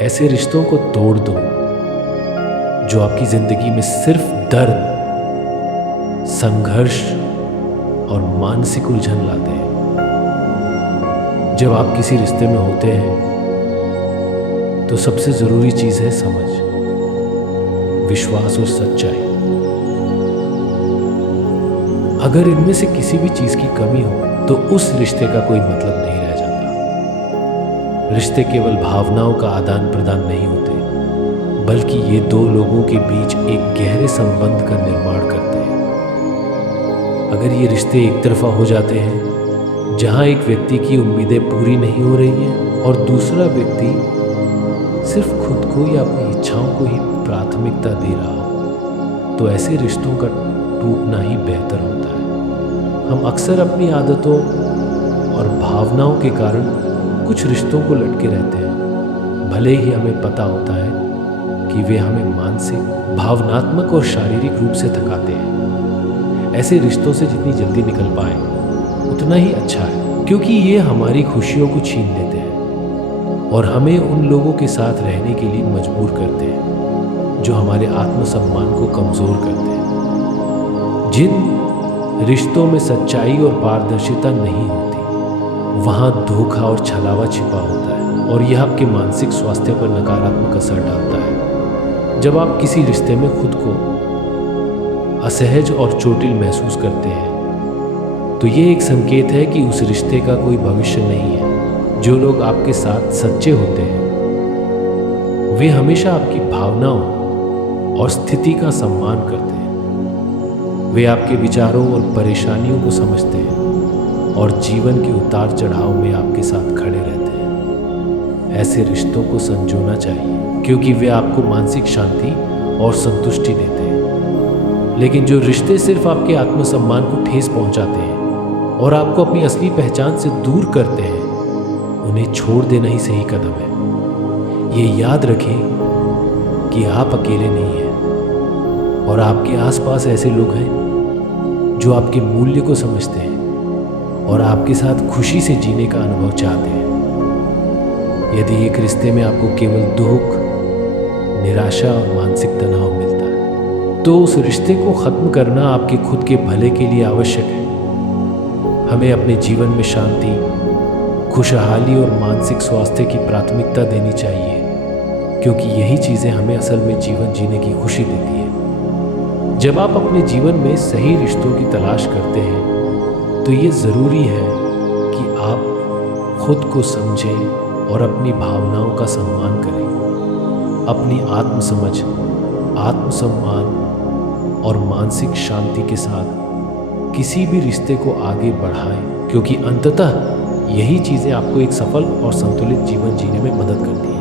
ऐसे रिश्तों को तोड़ दो जो आपकी जिंदगी में सिर्फ दर्द, संघर्ष और मानसिक उलझन लाते हैं। जब आप किसी रिश्ते में होते हैं तो सबसे जरूरी चीज है समझ, विश्वास और सच्चाई। अगर इनमें से किसी भी चीज की कमी हो तो उस रिश्ते का कोई मतलब नहीं रह जाता। रिश्ते केवल भावनाओं का आदान प्रदान नहीं होते, बल्कि ये दो लोगों के बीच एक गहरे संबंध का निर्माण करते हैं। अगर ये रिश्ते एक तरफा हो जाते हैं, जहां एक व्यक्ति की उम्मीदें पूरी नहीं हो रही हैं और दूसरा व्यक्ति सिर्फ खुद को या अपनी इच्छाओं को ही प्राथमिकता दे रहा हो, तो ऐसे रिश्तों का टूटना ही बेहतर होता है। हम अक्सर अपनी आदतों और भावनाओं के कारण कुछ रिश्तों को लटके रहते हैं, भले ही हमें पता होता है कि वे हमें मानसिक, भावनात्मक और शारीरिक रूप से थकाते हैं। ऐसे रिश्तों से जितनी जल्दी निकल पाए उतना ही अच्छा है, क्योंकि ये हमारी खुशियों को छीन लेते हैं और हमें उन लोगों के साथ रहने के लिए मजबूर करते हैं जो हमारे आत्मसम्मान को कमज़ोर करते हैं। जिन रिश्तों में सच्चाई और पारदर्शिता नहीं होती, वहाँ धोखा और छलावा छिपा होता है और यह आपके मानसिक स्वास्थ्य पर नकारात्मक असर डालता है। जब आप किसी रिश्ते में खुद को असहज और चोटिल महसूस करते हैं, तो ये एक संकेत है कि उस रिश्ते का कोई भविष्य नहीं है। जो लोग आपके साथ सच्चे होते हैं, वे हमेशा आपकी भावनाओं और स्थिति का सम्मान करते हैं। वे आपके विचारों और परेशानियों को समझते हैं और जीवन के उतार चढ़ाव में आपके साथ खड़े रहते हैं। ऐसे रिश्तों को संजोना चाहिए, क्योंकि वे आपको मानसिक शांति और संतुष्टि देते हैं। लेकिन जो रिश्ते सिर्फ आपके आत्मसम्मान को ठेस पहुंचाते हैं और आपको अपनी असली पहचान से दूर करते हैं, उन्हें छोड़ देना ही सही कदम है। ये याद रखें कि आप अकेले नहीं हैं और आपके आसपास ऐसे लोग हैं जो आपके मूल्य को समझते हैं और आपके साथ खुशी से जीने का अनुभव चाहते हैं। यदि एक रिश्ते में आपको केवल दुख, निराशा और मानसिक तनाव मिलता है, तो उस रिश्ते को खत्म करना आपके खुद के भले के लिए आवश्यक है। हमें अपने जीवन में शांति, खुशहाली और मानसिक स्वास्थ्य की प्राथमिकता देनी चाहिए, क्योंकि यही चीज़ें हमें असल में जीवन जीने की खुशी देती है। जब आप अपने जीवन में सही रिश्तों की तलाश करते हैं, तो ये ज़रूरी है कि आप खुद को समझें और अपनी भावनाओं का सम्मान करें। अपनी आत्मसमझ, आत्मसम्मान और मानसिक शांति के साथ किसी भी रिश्ते को आगे बढ़ाएं, क्योंकि अंततः यही चीज़ें आपको एक सफल और संतुलित जीवन जीने में मदद करती हैं।